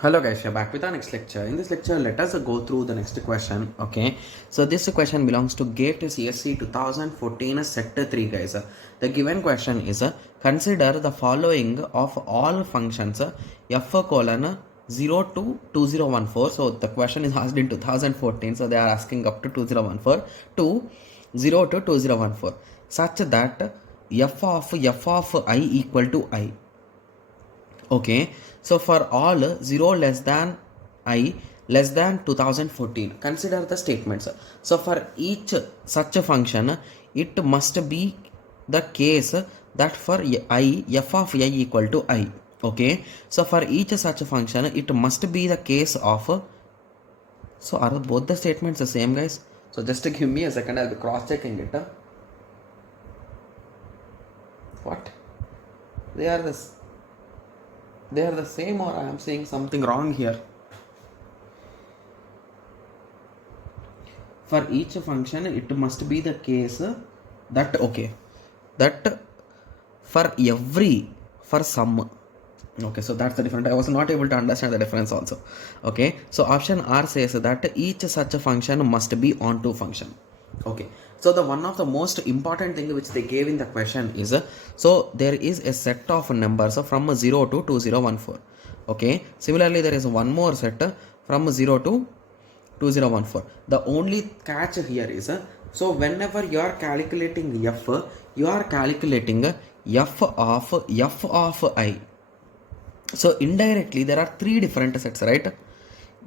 Hello guys, we're back with our next lecture. In this lecture, let us go through the next question. Okay, so this question belongs to GATE CSC 2014 sector 3 guys. The given question is consider the following of all functions f colon 0 to 2014. So the question is asked in 2014, so they are asking up to 2014 to 0 to 2014 such that f of I equal to I. Okay, so for all 0 less than I less than 2014, consider the statements. So for each such a function, it must be the case that for I f of I equal to I. Okay, so for each such a function, it must be the case of. So are both the statements the same, guys? So just to give me a second, I'll be cross checking it. What? They are the same, or I am saying something wrong here? For each function, it must be the case that that for some. Okay, so that's the difference. I was not able to understand the difference also. Okay, so option R says that each such a function must be onto function. Okay, so the one of the most important thing which they gave in the question is so there is a set of numbers from 0 to 2014. Okay, similarly there is one more set from 0 to 2014. The only catch here is so whenever you are calculating f, you are calculating f of I. So indirectly there are three different sets, right?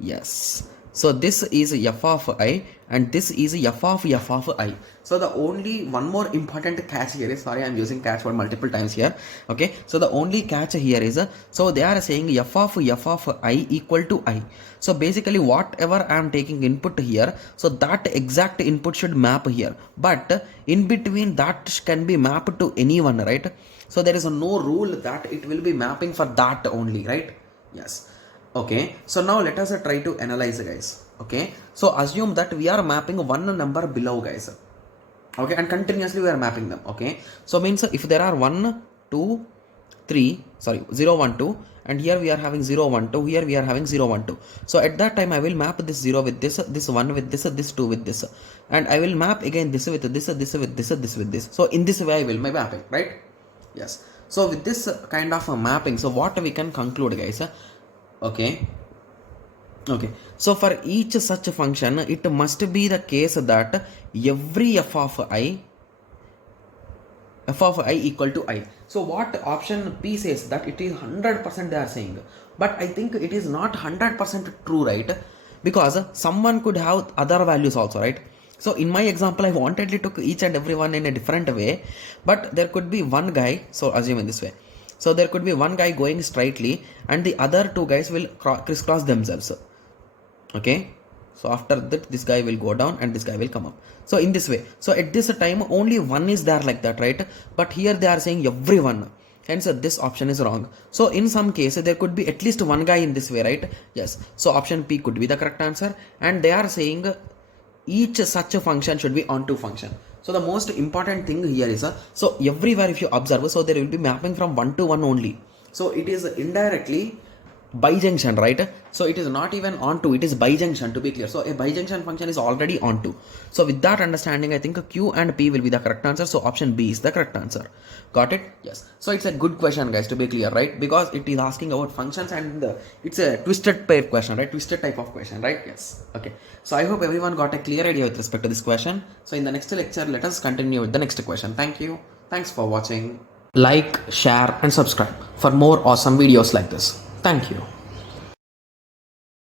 Yes. So this is f of I and this is f of I. So the only one more important catch here is, sorry, I'm using catch word multiple times here. Okay, so the only catch here is so they are saying f of I equal to I. So basically whatever I am taking input here, so that exact input should map here, but in between that can be mapped to anyone, right? So there is no rule that it will be mapping for that only, right? Yes. Okay, so now let us try to analyze, guys. Okay, so assume that we are mapping one number below, guys. Okay, and continuously we are mapping them. Okay, so means if there are 1 2 3 sorry 0 1 2, and here we are having 0 1 2, here we are having 0 1 2. So at that time I will map this 0 with this 1 with this 2 with this, and I will map again this with this with this with this. So in this way I will be mapping, right? Yes. So with this kind of a mapping, so what we can conclude, guys? Okay, so for each such function, it must be the case that every f of I equal to I. So what option P says that it is 100% they are saying, but I think it is not 100% true, right? Because someone could have other values also, right? So in my example, I wantedly took each and every one in a different way, but there could be one guy, so assume in this way. So there could be one guy going straightly and the other two guys will crisscross themselves. Okay, so after that this guy will go down and this guy will come up. So in this way, so at this time only one is there like that, right? But here they are saying everyone, hence this option is wrong. So in some cases there could be at least one guy in this way, right? Yes, so option P could be the correct answer, and they are saying each such a function should be onto function. So the most important thing here is so everywhere if you observe, so there will be mapping from 1 to 1 only. So it is indirectly bijunction, right? So it is not even onto, it is bijunction, to be clear. So a bijunction function is already onto. So with that understanding, I think Q and P will be the correct answer. So option B is the correct answer. Got it? Yes. So it's a good question, guys, to be clear, right? Because it is asking about functions and it's a twisted pair question, right? Twisted type of question, right? Yes. Okay. So I hope everyone got a clear idea with respect to this question. So in the next lecture, let us continue with the next question. Thank you. Thanks for watching. Like, share and subscribe for more awesome videos like this. Thank you.